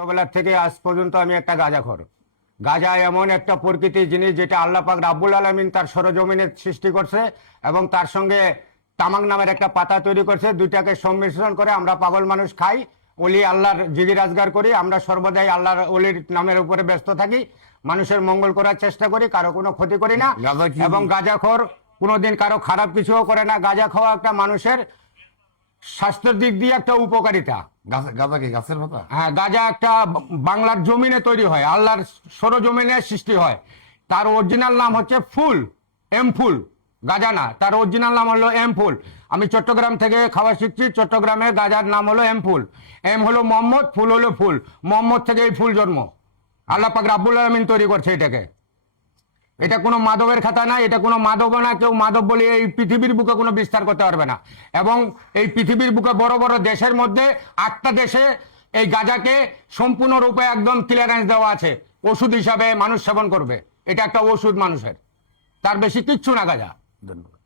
ছোটবেলা থেকে আজ পর্যন্ত আমি একটা গাঁজাখোর। গাঁজা এমন একটা প্রকৃতির জিনিস যেটা আল্লাহ পাক রাব্বুল আলামিন তার সরজমিনে সৃষ্টি করছে এবং তার সঙ্গে তামাক নামের একটা পাতা তৈরি করছে। দুইটাকে সংমিশ্রণ করে আমরা পাগল মানুষ খাই, অলি আল্লাহর জিগি রাজগার করি। আমরা সর্বদাই আল্লাহর অলির নামের উপরে ব্যস্ত থাকি, মানুষের মঙ্গল করার চেষ্টা করি, কারো কোনো ক্ষতি করি না। এবং গাঁজাখোর কোনোদিন কারো খারাপ কিছুও করে না। গাঁজা খাওয়া একটা মানুষের স্বাস্থ্যের দিক দিয়ে একটা উপকারিতা। গাঁজা কি গাছের পাতা? হ্যাঁ, গাঁজা একটা বাংলার জমিনে তৈরি হয়, আল্লাহর সরজমিনে সৃষ্টি হয়। তার অরিজিনাল নাম হচ্ছে ফুল, এম ফুল, গাঁজা না। তার অরিজিনাল নাম হলো এম ফুল। আমি চট্টগ্রাম থেকে খাওয়া শিখছি। চট্টগ্রামে গাঁজার নাম হলো এম ফুল। এম হলো মোহাম্মদ, ফুল হলো ফুল। মোহাম্মদ থেকে এই ফুল জন্ম। আল্লাহ পাক রাব্বুল আলামিন তৈরি করছে এটাকে। এটা কোনো মাদকের খাতা না, এটা কোনো মাদক না। কেউ মাদক বলে এই পৃথিবীর বুকে কোনো বিস্তার করতে পারবে না। এবং এই পৃথিবীর বুকে বড় বড় দেশের মধ্যে 8টা দেশে এই গাঁজাকে সম্পূর্ণরূপে একদম ক্লিয়ারেন্স দেওয়া আছে, ওষুধ হিসাবে মানুষ সেবন করবে। এটা একটা ওষুধ মানুষের, তার বেশি কিচ্ছু না গাঁজা। ধন্যবাদ।